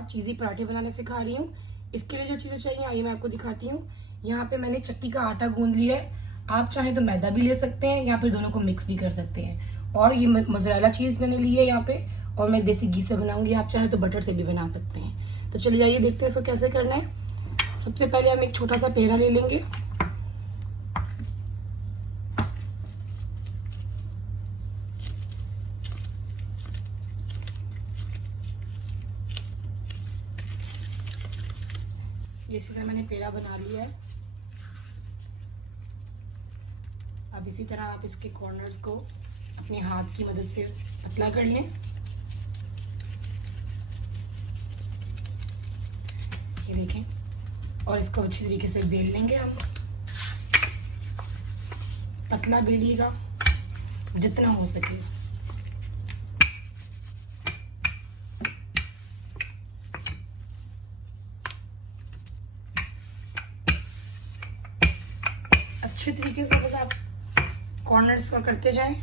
मज़ेदार चीज़ी पराठे बनाना सिखा रही हूँ। इसके लिए जो चीज़ें चाहिए आइए मैं आपको दिखाती हूँ। यहाँ पे मैंने चक्की का आटा गूंद लिया है। आप चाहें तो मैदा भी ले सकते हैं या फिर दोनों को मिक्स भी कर सकते हैं। और ये मोज़रेला चीज़ मैंने ली है यहाँ पे, और मैं देसी घी से बनाऊंगी। आप चाहें तो बटर से भी बना सकते हैं। तो चलिए आइए देखते हैं इसको कैसे करना है। सबसे पहले हम एक छोटा सा पेड़ा ले लेंगे। इसी तरह मैंने पेड़ा बना लिया है। अब इसी तरह आप इसके कॉर्नर्स को अपने हाथ की मदद से पतला कर लें। ये देखें, और इसको अच्छी तरीके से बेल लेंगे हम। पतला बेलिएगा जितना हो सके। अच्छे तरीके से बस आप कॉर्नर्स पर करते जाएं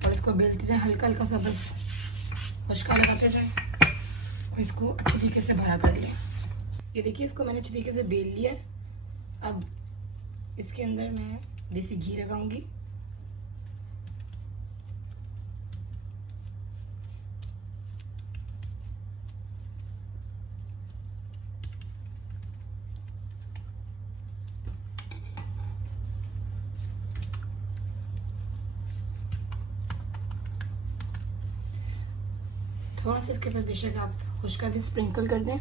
और इसको बेलते जाएं। हल्का हल्का सा बस खुशका लगाते जाएं और इसको अच्छे तरीके से भरा कर लें। ये देखिए, इसको मैंने अच्छे तरीके से बेल लिया है। अब इसके अंदर मैं देसी घी लगाऊंगी। थोड़ा सा इसके ऊपर बेशक आप खुशका भी स्प्रिंकल कर दें।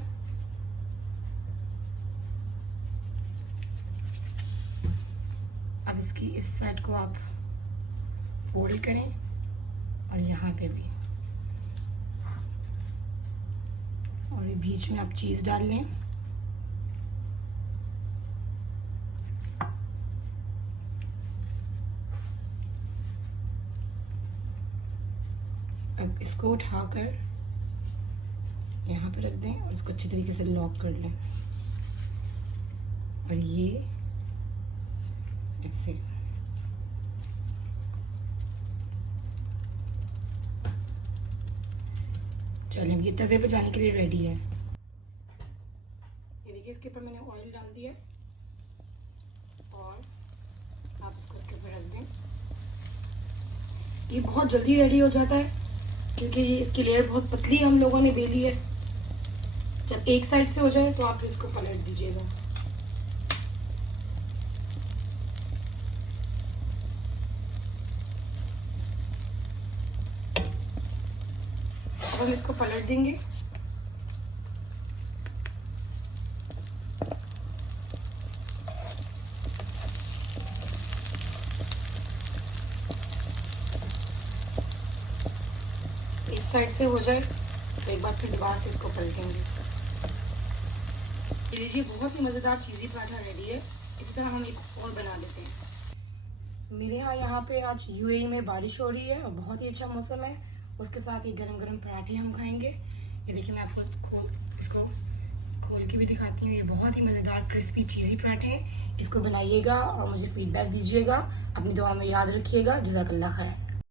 अब इसकी इस साइड को आप फोल्ड करें और यहाँ पे भी, और ये बीच में आप चीज़ डाल लें। अब इसको उठाकर यहाँ पे रख दें और इसको अच्छी तरीके से लॉक कर लें। और ये ऐसे चलिए, ये तवे पे जाने के लिए रेडी है। ये देखिए, इसके ऊपर मैंने ऑयल डाल दिया और आप इसको इसके ऊपर रख दें। ये बहुत जल्दी रेडी हो जाता है क्योंकि ये इसकी लेयर बहुत पतली हम लोगों ने बेली है। जब एक साइड से हो जाए तो आप इसको पलट दीजिएगा। अब हम इसको पलट देंगे। इस साइड से हो जाए तो एक बार फिर दोबारा से इसको पलटेंगे। ये बहुत ही मज़ेदार चीज़ी पराठा रेडी है। इसी तरह हम एक और बना लेते हैं। मेरे यहाँ पे आज यूएई में बारिश हो रही है और बहुत ही अच्छा मौसम है। उसके साथ ये गरम गरम पराठे हम खाएंगे। ये देखिए, मैं आपको इसको खोल के भी दिखाती हूँ। ये बहुत ही मज़ेदार क्रिस्पी चीज़ी पराठे हैं। इसको बनाइएगा और मुझे फीडबैक दीजिएगा। अपनी दुआ में याद रखिएगा। जज़ाकल्लाह खैर।